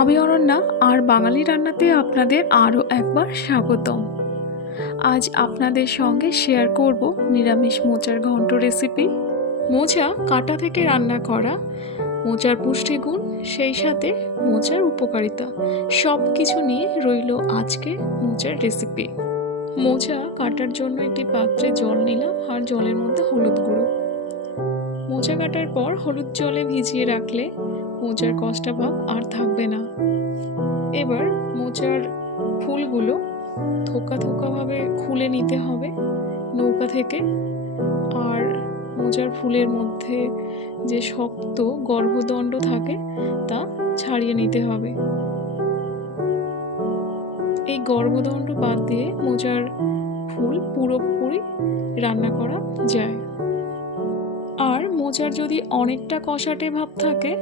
আমি অনন্যা আর বাঙালি রান্নাতে আপনাদের আরও একবার স্বাগতম। আজ আপনাদের সঙ্গে শেয়ার করব নিরামিষ মোচার ঘন্ট রেসিপি। মোচা কাটা থেকে রান্না করা, মোচার পুষ্টিগুণ, সেই সাথে মোচার উপকারিতা সব কিছু নিয়ে রইল আজকে মোচার রেসিপি। মোচা কাটার জন্য একটি পাত্রে জল নিলাম আর জলের মধ্যে হলুদ গুঁড়ো। মোচা কাটার পর হলুদ জলে ভিজিয়ে রাখলে মোচার কষ্টা ভাব আর থাকবে না। এবার মোচার ফুলগুলো থোকা থোকাভাবে খুলে নিতে হবে নৌকা থেকে। আর মোচার ফুলের মধ্যে যে শক্ত গর্ভদণ্ড থাকে, তা ছাড়িয়ে নিতে হবে। এই গর্ভদণ্ড বাদ দিয়ে মোচার ফুল পুরোপুরি রান্না করা যায়। আর মোচার যদি অনেকটা কষাটে ভাব থাকে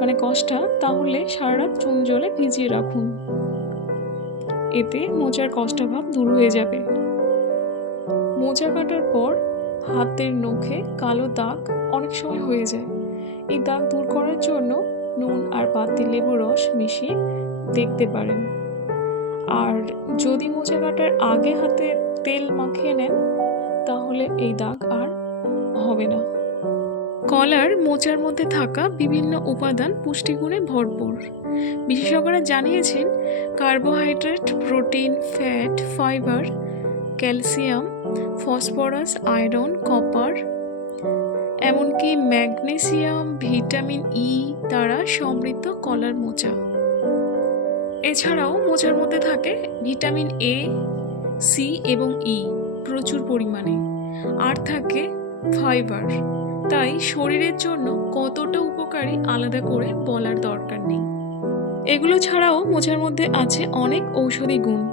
মানে কষ্টা, তাহলে সারা রাত চুন জলে ভিজিয়ে রাখুন। এতে মোচার কষ্টা ভাব দূর হয়ে যাবে। মোচা কাটার পর হাতের নখে কালো দাগ অনেক সময় হয়ে যায়। এই দাগ দূর করার জন্য নুন আর পাতি লেবু রস মিশিয়ে দেখতে পারেন। আর যদি মোচা কাটার আগে হাতে তেল মাখিয়ে নেন, তাহলে এই দাগ আর হবে না। কলার মোচার মধ্যে থাকা বিভিন্ন উপাদান পুষ্টিগুণে ভরপুর। বিশেষজ্ঞরা জানিয়েছেন, carbohydrate, protein, fat, fibre, calcium, phosphorus, iron, copper, এমনকি ম্যাগনেসিয়াম, ভিটামিন ই দ্বারা সমৃদ্ধ কলার মোচা। এছাড়াও মোচার মধ্যে থাকে ভিটামিন এ সি এবং ই প্রচুর পরিমাণে। আর থাকে ফাইবার। তাই শরীরের জন্য কতটা উপকারী আলাদা করে বলার দরকার নেই। এগুলো ছাড়াও মোচার মধ্যে আছে অনেক ঔষধি গুণ।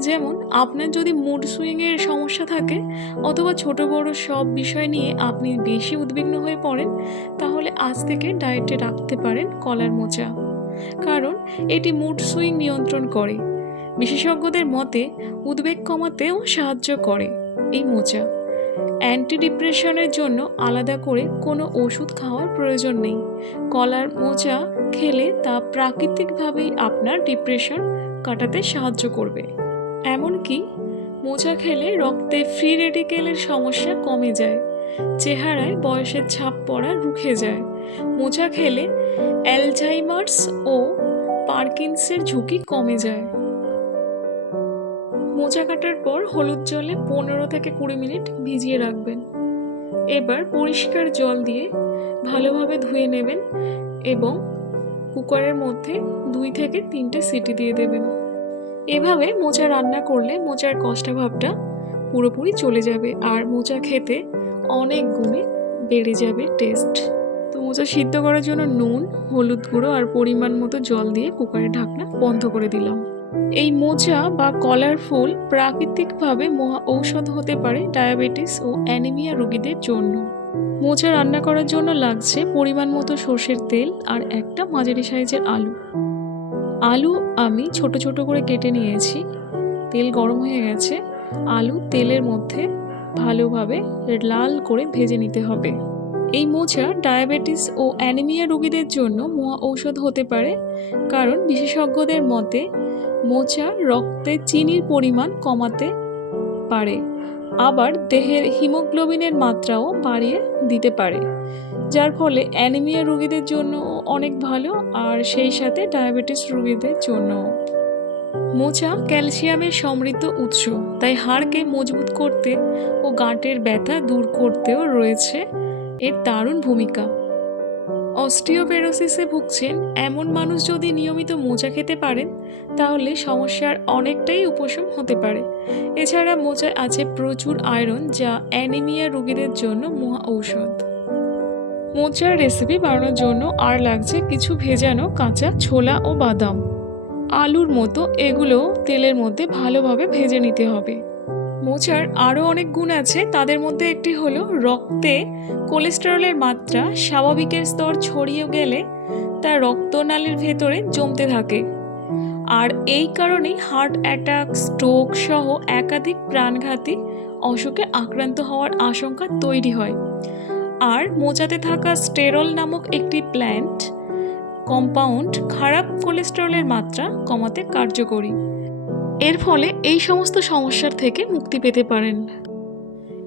যেমন, আপনার যদি মুড সুইংয়ের সমস্যা থাকে অথবা ছোট বড় সব বিষয় নিয়ে আপনি বেশি উদ্বিগ্ন হয়ে পড়েন, তাহলে আজ থেকে ডায়েটে রাখতে পারেন কলার মোচা কারণ, এটি মুড সুইং নিয়ন্ত্রণ করে। বিশেষজ্ঞদের মতে, উদ্বেগ কমাতেও সাহায্য করে এই মোচা অ্যান্টি ডিপ্রেশনের জন্য আলাদা করে কোনো ওষুধ খাওয়ার প্রয়োজন নেই। কলার মোচা খেলে তা প্রাকৃতিকভাবেই আপনার ডিপ্রেশন কাটাতে সাহায্য করবে। এমনকি মোচা খেলে রক্তে ফ্রি রেডিকেলের সমস্যা কমে যায়। চেহারায় বয়সের ছাপ পড়া রুখে যায়। মোচা খেলে অ্যালঝাইমার্স ও পার্কিন্সের ঝুঁকি কমে যায়। মোচা কাটার পর হলুদ জলে পনেরো থেকে কুড়ি মিনিট ভিজিয়ে রাখবেন। এবার পরিষ্কার জল দিয়ে ভালোভাবে ধুয়ে নেবেন এবং কুকারের মধ্যে দুই থেকে তিনটে সিটি দিয়ে দেবেন। এভাবে মোচা রান্না করলে মোচার কষ্টা ভাবটা পুরোপুরি চলে যাবে আর মোচা খেতে অনেক গুণে বেড়ে যাবে টেস্ট। তো মোচা সিদ্ধ করার জন্য নুন, হলুদ গুঁড়ো আর পরিমাণ মতো জল দিয়ে কুকারের ঢাকনা বন্ধ করে দিলাম। এই মোচা বা কলার ফুল প্রাকৃতিকভাবে মহা ঔষধ হতে পারে ডায়াবেটিস ও অ্যানিমিয়া রোগীদের জন্য। মোচা রান্না করার জন্য লাগছে পরিমাণ মতো সর্ষের তেল আর একটা মাঝারি সাইজের আলু। আলু আমি ছোট ছোট করে কেটে নিয়েছি। তেল গরম হয়ে গেছে। আলু তেলের মধ্যে ভালোভাবে লাল করে ভেজে নিতে হবে। এই মোচা ডায়াবেটিস ও অ্যানিমিয়া রোগীদের জন্য মহা ঔষধ হতে পারে। কারণ বিশেষজ্ঞদের মতে মোচা রক্তে চিনির পরিমাণ কমাতে পারে। আবার দেহের হিমোগ্লোবিনের মাত্রাও বাড়িয়ে দিতে পারে, যার ফলে অ্যানিমিয়া রোগীদের জন্য অনেক ভালো আর সেই সাথে ডায়াবেটিস রোগীদের জন্য মোচা ক্যালসিয়ামের সমৃদ্ধ উৎস, তাই হাড়কে মজবুত করতে ও গাঁটের ব্যথা দূর করতেও রয়েছে এর দারুণ ভূমিকা। অস্টিওপেরোসিসে ভুগছেন এমন মানুষ যদি নিয়মিত মোচা খেতে পারেন, তাহলে সমস্যার অনেকটাই উপশম হতে পারে। এছাড়া মোচায় আছে প্রচুর আয়রন যা অ্যানিমিয়া রোগীদের জন্য মহা ঔষধ। মোচার রেসিপি বানানোর জন্য আর লাগছে কিছু ভেজানো কাঁচা ছোলা ও বাদাম। আলুর মতো এগুলো তেলের মধ্যে ভালোভাবে ভেজে নিতে হবে। মোচার আরও অনেক গুণ আছে। তাদের মধ্যে একটি হলো রক্তে কোলেস্টেরলের মাত্রা স্বাভাবিকের স্তর ছড়িয়ে গেলে তা রক্তনালীর ভেতরে জমতে থাকে। আর এই কারণেই হার্ট অ্যাটাক, স্ট্রোক সহ একাধিক প্রাণঘাতী অসুখে আক্রান্ত হওয়ার আশঙ্কা তৈরি হয়। আর মোচাতে থাকা স্টেরল নামক একটি প্ল্যান্ট, কম্পাউন্ড খারাপ কোলেস্টেরলের মাত্রা কমাতে কার্যকরী। এর ফলে এই সমস্ত সমস্যার থেকে মুক্তি পেতে পারেন।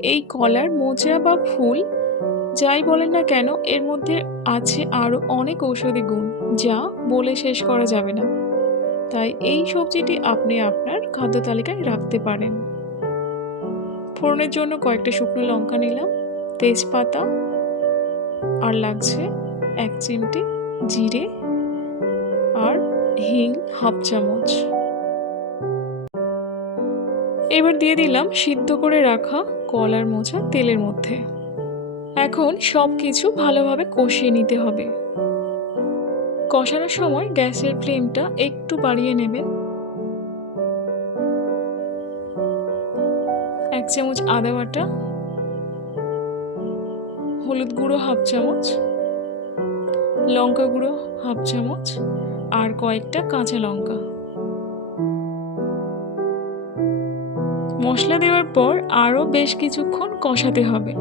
এই কলার মোচা বা ফুল, যাই বলেন না কেন, এর মধ্যে আছে আরও অনেক ঔষধি গুণ, যা বলে শেষ করা যাবে না। তাই এই সবজিটি আপনি আপনার খাদ্য তালিকায় রাখতে পারেন। ফোড়নের জন্য কয়েকটা শুকনো লঙ্কা নিলাম, তেজপাতা, আর লাগছে এক চিমটি জিরে, আর হিং হাফ চামচ। এবার দিয়ে দিলাম সিদ্ধ করে রাখা কলার মোচা তেলের মধ্যে। এখন সব কিছু ভালোভাবে কষিয়ে নিতে হবে। কষানোর সময় গ্যাসের ফ্লেমটা একটু বাড়িয়ে নেবেন। এক চামচ আদা বাটা, হলুদ গুঁড়ো হাফ চামচ, লঙ্কা গুঁড়ো হাফ চামচ আর কয়েকটা কাঁচা লঙ্কা। মশলা দেওয়ার পর আরও বেশ কিছুক্ষণ কষাতে হবে।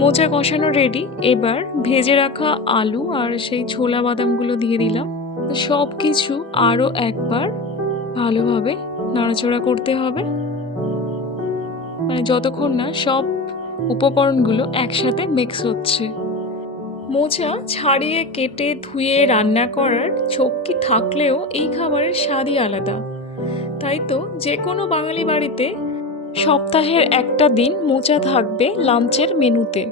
মোচা কষানো রেডি এবার ভেজে রাখা আলু আর সেই ছোলা বাদামগুলো দিয়ে দিলাম। সব কিছু আরও একবার ভালোভাবে নাড়াচড়া করতে হবে। মানে যতক্ষণ না সব উপকরণগুলো একসাথে মিক্স হচ্ছে। মোচা ছাড়িয়ে কেটে ধুয়ে রান্না করার ঝক্কি থাকলেও এই খাবারের স্বাদই আলাদা। তাই তো যে কোনো বাঙালি বাড়িতে সপ্তাহের একটা দিন মোচা থাকবে লাঞ্চের মেনুতে।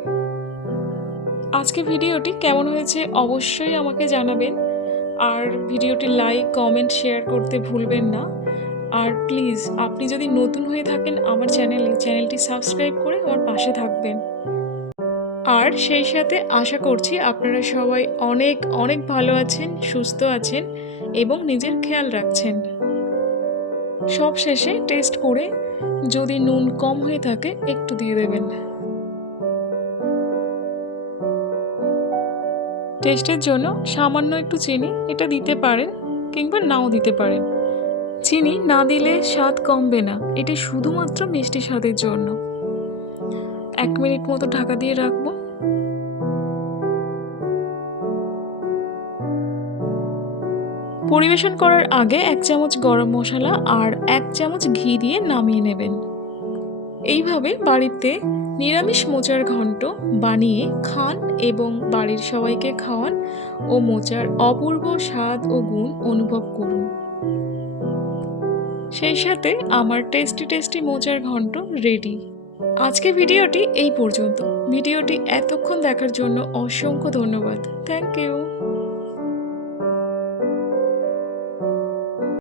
আজকে ভিডিওটি কেমন হয়েছে অবশ্যই আমাকে জানাবেন। আর ভিডিওটি লাইক, কমেন্ট, শেয়ার করতে ভুলবেন না। আর প্লিজ, আপনি যদি নতুন হয়ে থাকেন আমার চ্যানেলে, চ্যানেলটি সাবস্ক্রাইব করে আমার পাশে থাকবেন। আর সেই সাথে আশা করছি আপনারা সবাই অনেক অনেক ভালো আছেন, সুস্থ আছেন এবং নিজের খেয়াল রাখছেন। সব শেষে টেস্ট করে যদি নুন কম হয়ে থাকে, একটু দিয়ে দেবেন। টেস্টের জন্য সামান্য একটু চিনি, এটা দিতে পারেন কিংবা নাও দিতে পারেন। চিনি না দিলে স্বাদ কমবে না, এটা শুধুমাত্র মিষ্টি স্বাদের জন্য। এক মিনিট মতো ঢাকা দিয়ে রাখব। পরিবেশন করার আগে এক চামচ গরম মশলা আর এক চামচ ঘি দিয়ে নামিয়ে নেবেন। এইভাবে বাড়িতে নিরামিষ মোচার ঘন্ট বানিয়ে খান এবং বাড়ির সবাইকে খাওয়ান ও মোচার অপূর্ব স্বাদ ও গুণ অনুভব করুন। সেই সাথে আমার টেস্টি টেস্টি মোচার ঘন্ট রেডি। আজকে ভিডিওটি এই পর্যন্ত। ভিডিওটি এতক্ষণ দেখার জন্য অসংখ্য ধন্যবাদ। Thank you.